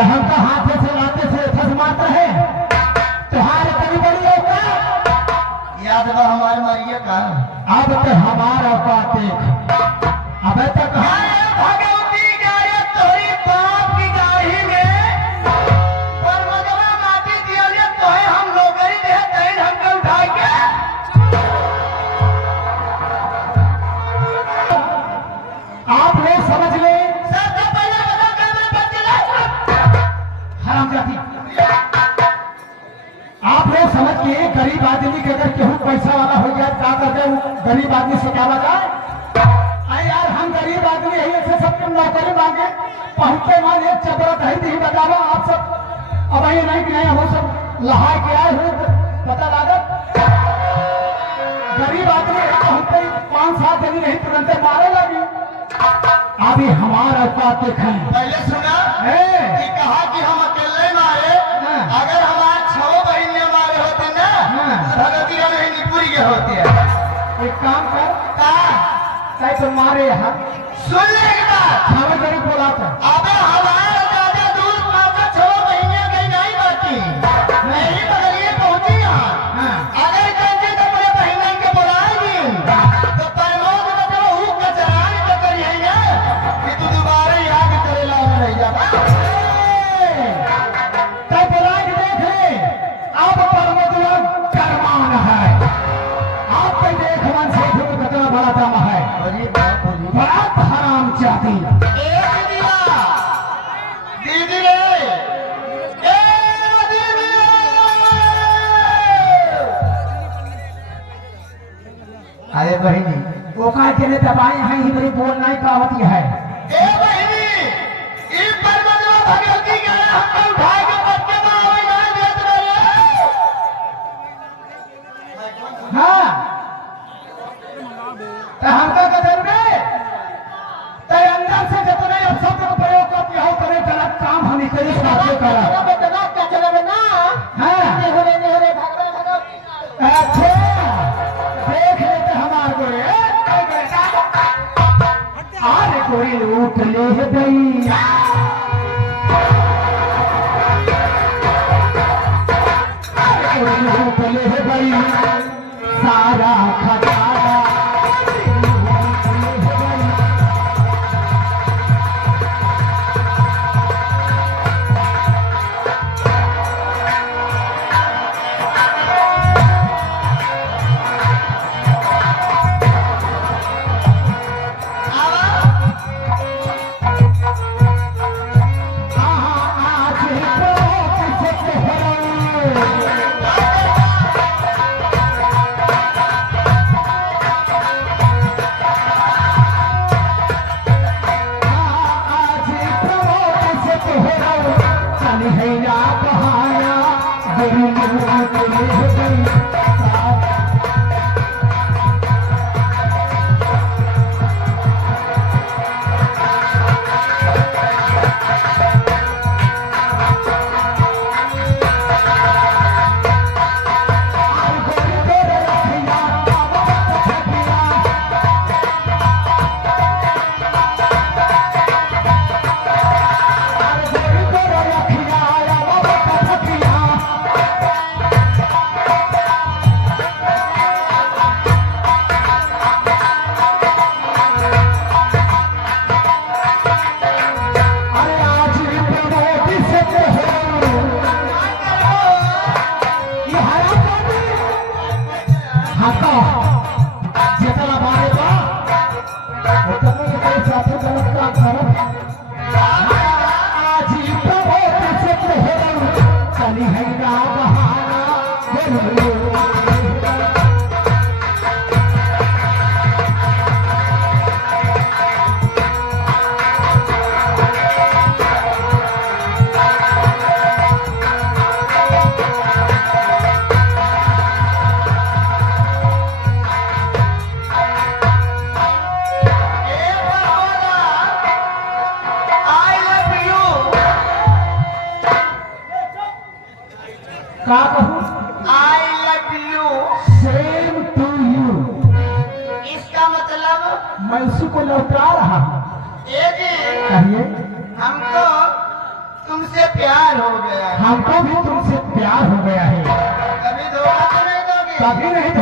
तो हम तो हाथे से लाते से फंस मारते हैं तुम्हारे कभी बड़ी होगा याद बा हमारे मारिए का अब तो हमारा बात देख अब तक भगवती गाय तोरी बाप की गाही में पर मगवा माटी दिया तो है हम लोग ही दे तेल हमको उठा के आप लोग समझ ले सबसे पहले बता कर मैं बच गया हरामजादी आप लोग समझ के गरीब आदमी के अगर केहू पैसा वाला हो गया क्या करके वो गरीब आदमी से क्या जाए अरे यार हम गरीब आदमी है ऐसे सबके नौकरी मांगे पहुंचे मान एक चबरत है नहीं बताओ आप सब अब ये नहीं कि नहीं हम सब लहा के आए हुए पता लागत गरीब आदमी पहुंचते 5-7 दिन नहीं तुरंत मारे लगी अभी हमारा बात देखें पहले सुना कि कहा कि हम अकेले मारे अगर हमारे 6 बहन मारे होते ना भगवती नहीं निपुरी के होते हैं एक काम कर का चाहे तो मारे यहाँ सुन ले एक बात हमें गरीब बोला था अबे हमारे ज्यादा दूर 5-6 महीने गई नहीं बाकी नहीं बगलिए पहुंची यहाँ अगर कहते तो अपने बहन के बुलाएगी तो प्रमोद मतलब हूँ कचरान के करिए ना कि तू दोबारा यहाँ के तेरे लाभ नहीं जाता तब बुला के देख ले अब परमोद करमान है आप पे देख मन से कितना बड़ा दम है बड़ा हराम जाती दीदी रे दीदी अरे बहनी वो का के दबाई है ही मेरी बोल नहीं पावती है ए बहनी ई परमदवा भगवती के हमको उठा के बच्चे मारे ना देत रहे हाँ तो हमका कदर में ते अंदर से जितने शब्द का प्रयोग करती हो करे गलत काम हम करी बातें करा बेटा क्या चले ना हाँ होरे भगवती अच्छा देख लेते हमार गोरे आरे कोई लूट ले गई आरे कोई लूट ले गई सारा खजाना का कहूँ I love you same to you इसका मतलब मैं उसी को लौटा रहा हूँ ये जी कहिए हमको तुमसे प्यार हो गया, हमको भी तुमसे प्यार हो गया है, कभी धोखा तो नहीं दोगी? कभी नहीं